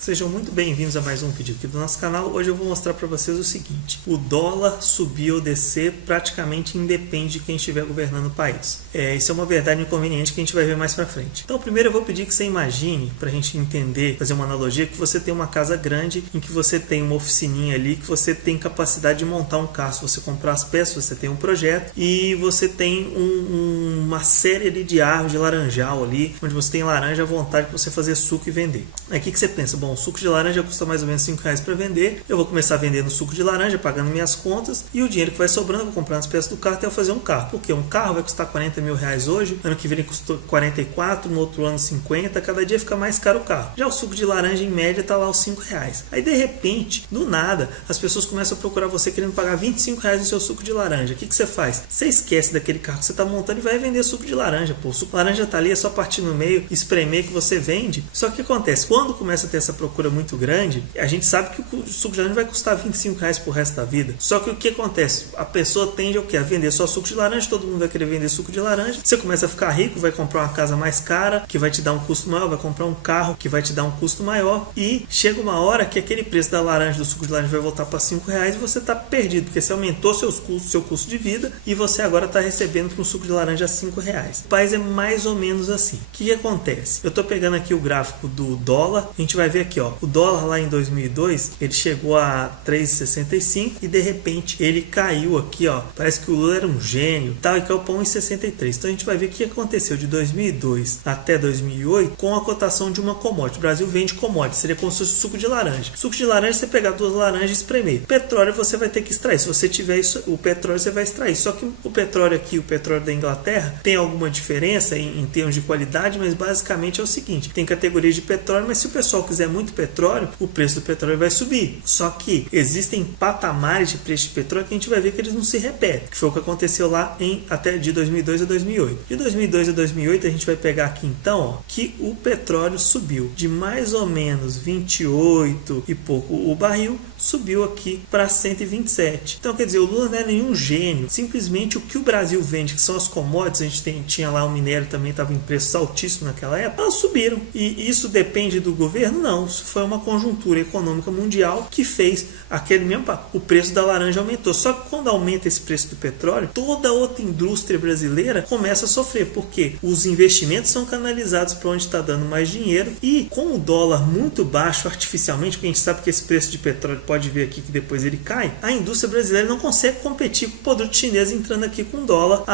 Sejam muito bem-vindos a mais um vídeo aqui do nosso canal. Hoje eu vou mostrar para vocês o seguinte: o dólar subir ou descer praticamente independe de quem estiver governando o país. Isso é uma verdade inconveniente que a gente vai ver mais para frente. Então primeiro eu vou pedir que você imagine, para a gente entender, fazer uma analogia, que você tem uma casa grande em que você tem uma oficininha ali, que você tem capacidade de montar um carro. Se você comprar as peças, você tem um projeto e você tem uma série ali de árvores de laranjal ali, onde você tem laranja à vontade para você fazer suco e vender. Aí o que você pensa? Bom, o suco de laranja custa mais ou menos R$5 para vender. Eu vou começar vendendo suco de laranja, pagando minhas contas, e o dinheiro que vai sobrando eu vou comprar as peças do carro até eu fazer um carro. Porque um carro vai custar R$40 mil hoje, ano que vem custou 44, no outro ano 50, cada dia fica mais caro o carro. Já o suco de laranja em média está lá aos R$5. Aí de repente, do nada, as pessoas começam a procurar você querendo pagar R$25 no seu suco de laranja. O que você faz? Você esquece daquele carro que você está montando e vai vender suco de laranja. Pô, o suco de laranja está ali, é só partir no meio, espremer que você vende. Só que o que acontece? Quando começa a ter essa procura muito grande, a gente sabe que o suco de laranja vai custar R$25 pro resto da vida. Só que o que acontece? A pessoa tende ao quê? A vender só suco de laranja, todo mundo vai querer vender suco de laranja. Você começa a ficar rico, vai comprar uma casa mais cara, que vai te dar um custo maior, vai comprar um carro que vai te dar um custo maior, e chega uma hora que aquele preço da laranja, do suco de laranja, vai voltar para R$5 e você está perdido, porque você aumentou seus custos, seu custo de vida, e você agora está recebendo para um suco de laranja a R$5. O país é mais ou menos assim. O que acontece? Eu estou pegando aqui o gráfico do dólar, a gente vai ver aqui, ó, o dólar lá em 2002, ele chegou a 3,65 e de repente ele caiu aqui, ó, parece que o Lula era um gênio, tal, e caiu para 1,63. Então a gente vai ver o que aconteceu de 2002 até 2008 com a cotação de uma commodity. O Brasil vende commodity, seria como se fosse suco de laranja. Suco de laranja, você pegar duas laranjas e espremer. Petróleo você vai ter que extrair. Se você tiver isso, o petróleo você vai extrair. Só que o petróleo aqui, o petróleo da Inglaterra, tem alguma diferença em termos de qualidade, mas basicamente é o seguinte: tem categorias de petróleo, mas se o pessoal quiser muito petróleo, o preço do petróleo vai subir. Só que existem patamares de preço de petróleo que a gente vai ver que eles não se repetem, que foi o que aconteceu lá até de 2002 a 2008. De 2002 a 2008 a gente vai pegar aqui então, ó, que o petróleo subiu de mais ou menos 28 e pouco o barril, subiu aqui para 127. Então quer dizer, o Lula não é nenhum gênio, simplesmente o que o Brasil vende, que são as commodities, a gente tinha lá o minério também, estava em preços altíssimos naquela época, elas subiram. E isso depende do governo? Não, isso foi uma conjuntura econômica mundial que fez aquele mesmo, o preço da laranja aumentou. Só que quando aumenta esse preço do petróleo, toda outra indústria brasileira começa a sofrer, porque os investimentos são canalizados para onde está dando mais dinheiro, e com o dólar muito baixo artificialmente, porque a gente sabe que esse preço de petróleo, pode ver aqui que depois ele cai, a indústria brasileira não consegue competir com o produto chinês entrando aqui com dólar,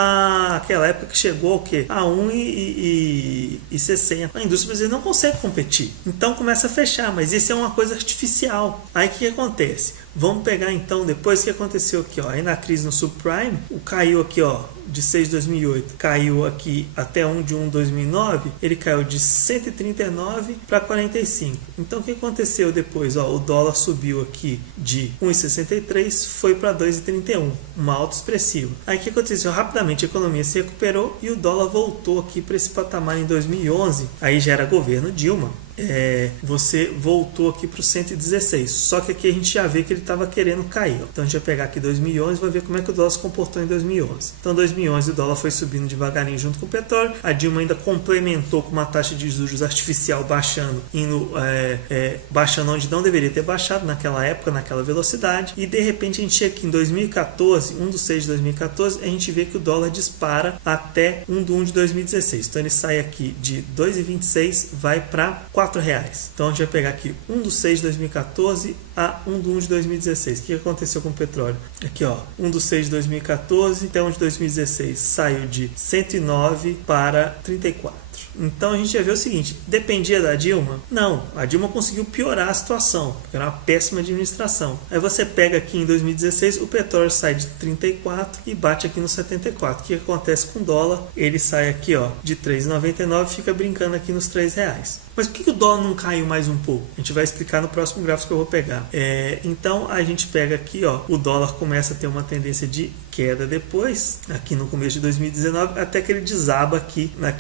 aquela época que chegou ao quê? A 1,60. A indústria brasileira não consegue competir, então começa a fechar, mas isso é uma coisa artificial. Aí o que acontece? Vamos pegar então depois o que aconteceu aqui, ó, aí na crise no subprime, caiu aqui, ó, de 6 de 2008, caiu aqui até 1 de 1 de 2009, ele caiu de 139 para 45. Então o que aconteceu depois? Ó, o dólar subiu aqui de 1,63, foi para 2,31, uma alta expressiva. Aí o que aconteceu? Rapidamente a economia se recuperou e o dólar voltou aqui para esse patamar em 2011, aí já era governo Dilma. Você voltou aqui para o 116, só que aqui a gente já vê que ele estava querendo cair, ó. Então a gente vai pegar aqui 2011 e vai ver como é que o dólar se comportou em 2011. Então em 2011 o dólar foi subindo devagarinho junto com o petróleo, a Dilma ainda complementou com uma taxa de juros artificial baixando, baixando onde não deveria ter baixado naquela época, naquela velocidade, e de repente a gente chega aqui em 2014, 1 de 6 de 2014, a gente vê que o dólar dispara até 1 de 1 de 2016. Então ele sai aqui de 2,26, vai para R$4. Então a gente vai pegar aqui 1 de 6 de 2014 a 1 de 1 de 2016. O que aconteceu com o petróleo? Aqui, ó, 1 de 6 de 2014 até 1 de 2016 saiu de 109 para 34. Então a gente já vê o seguinte: dependia da Dilma? Não, a Dilma conseguiu piorar a situação, porque era uma péssima administração. Aí você pega aqui em 2016, o petróleo sai de 34 e bate aqui no 74. O que acontece com o dólar? Ele sai aqui, ó, de 3,99 e fica brincando aqui nos R$3. Mas por que o dólar não caiu mais um pouco? A gente vai explicar no próximo gráfico que eu vou pegar. Então a gente pega aqui, ó, o dólar começa a ter uma tendência de queda depois, aqui no começo de 2019, até que ele desaba aqui na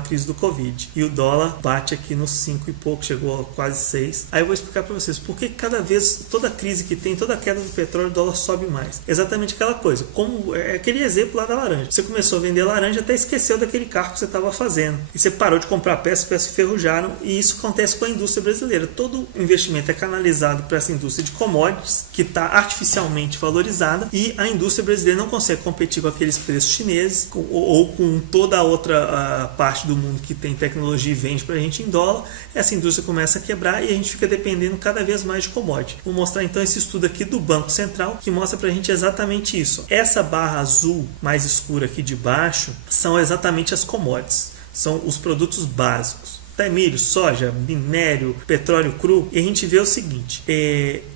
crise crise do Covid. E o dólar bate aqui nos 5 e pouco, chegou a quase 6. Aí eu vou explicar para vocês por que cada vez, toda crise que tem, toda queda do petróleo, o dólar sobe mais. Exatamente aquela coisa, como é aquele exemplo lá da laranja. Você começou a vender laranja, até esqueceu daquele carro que você estava fazendo. E você parou de comprar peças enferrujaram, e isso acontece com a indústria brasileira. Todo investimento é canalizado para essa indústria de commodities, que está artificialmente valorizada, e a indústria brasileira não consegue competir com aqueles preços chineses, ou com toda a outra parte do mundo que tem tecnologia e vende para a gente em dólar. Essa indústria começa a quebrar e a gente fica dependendo cada vez mais de commodity. Vou mostrar então esse estudo aqui do Banco Central, que mostra para a gente exatamente isso. Essa barra azul mais escura aqui de baixo são exatamente as commodities, são os produtos básicos. Tá, milho, soja, minério, petróleo cru. E a gente vê o seguinte,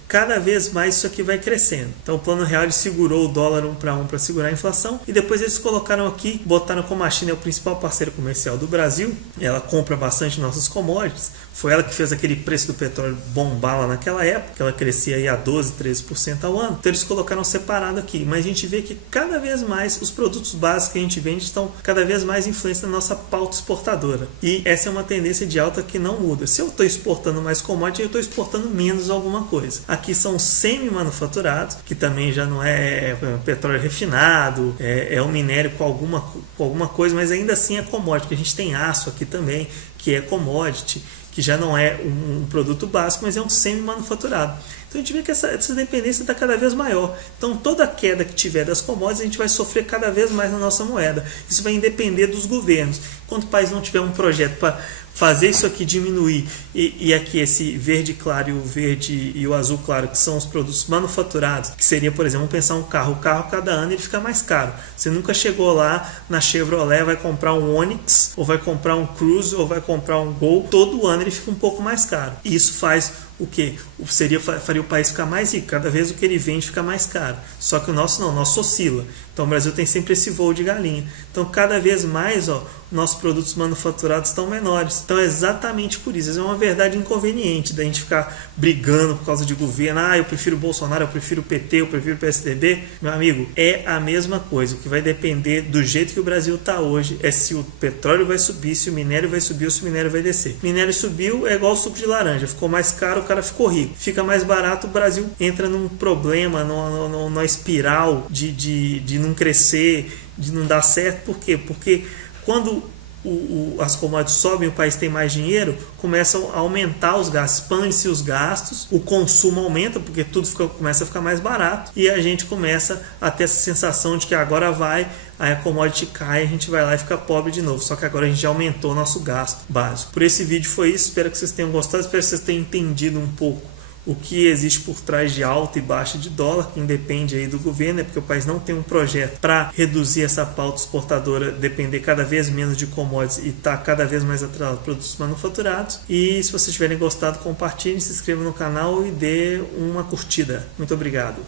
cada vez mais isso aqui vai crescendo. Então o Plano Real segurou o dólar 1 para 1 para segurar a inflação, e depois eles colocaram aqui, botaram como a China é o principal parceiro comercial do Brasil, ela compra bastante nossas commodities, foi ela que fez aquele preço do petróleo bombar lá naquela época, que ela crescia aí a 12%, 13% ao ano. Então eles colocaram separado aqui, mas a gente vê que cada vez mais os produtos básicos que a gente vende estão cada vez mais influentes na nossa pauta exportadora. E essa é uma tendência de alta que não muda. Se eu estou exportando mais commodity, eu estou exportando menos alguma coisa. Aqui são semi-manufaturados, que também já não é petróleo refinado, é um minério com alguma coisa, mas ainda assim é commodity, porque a gente tem aço aqui também, que é commodity, que já não é um produto básico, mas é um semi-manufaturado. Então a gente vê que essa dependência está cada vez maior. Então toda queda que tiver das commodities, a gente vai sofrer cada vez mais na nossa moeda. Isso vai depender dos governos. Enquanto o país não tiver um projeto para fazer isso aqui diminuir, e aqui esse verde claro e o verde e o azul claro, que são os produtos manufaturados, que seria, por exemplo, vamos pensar o carro cada ano ele fica mais caro. Você nunca chegou lá na Chevrolet, vai comprar um Onix, ou vai comprar um Cruze, ou vai comprar um Gol, todo ano ele fica um pouco mais caro. E isso faz o que? Faria o país ficar mais rico, cada vez o que ele vende fica mais caro. Só que o nosso não, o nosso oscila. Então o Brasil tem sempre esse voo de galinha. Então cada vez mais nossos produtos manufaturados estão menores. Então é exatamente por isso. Isso é uma verdade inconveniente da gente ficar brigando por causa de governo. Eu prefiro Bolsonaro, eu prefiro o PT, eu prefiro o PSDB. Meu amigo, é a mesma coisa. O que vai depender do jeito que o Brasil está hoje é se o petróleo vai subir, se o minério vai subir ou se o minério vai descer. O minério subiu, é igual o suco de laranja. Ficou mais caro, o cara ficou rico. Fica mais barato, o Brasil entra num problema, numa espiral de não crescer, de não dar certo. Por quê? Porque quando as commodities sobem, o país tem mais dinheiro, começam a aumentar os gastos, expande-se os gastos, o consumo aumenta, porque tudo começa a ficar mais barato, e a gente começa a ter essa sensação de que agora aí a commodity cai, a gente vai lá e fica pobre de novo. Só que agora a gente já aumentou nosso gasto básico. Por esse vídeo foi isso, espero que vocês tenham gostado, espero que vocês tenham entendido um pouco o que existe por trás de alta e baixa de dólar, que independe aí do governo, porque o país não tem um projeto para reduzir essa pauta exportadora, depender cada vez menos de commodities e estar cada vez mais atrelado a produtos manufaturados. E se vocês tiverem gostado, compartilhem, se inscrevam no canal e dê uma curtida. Muito obrigado.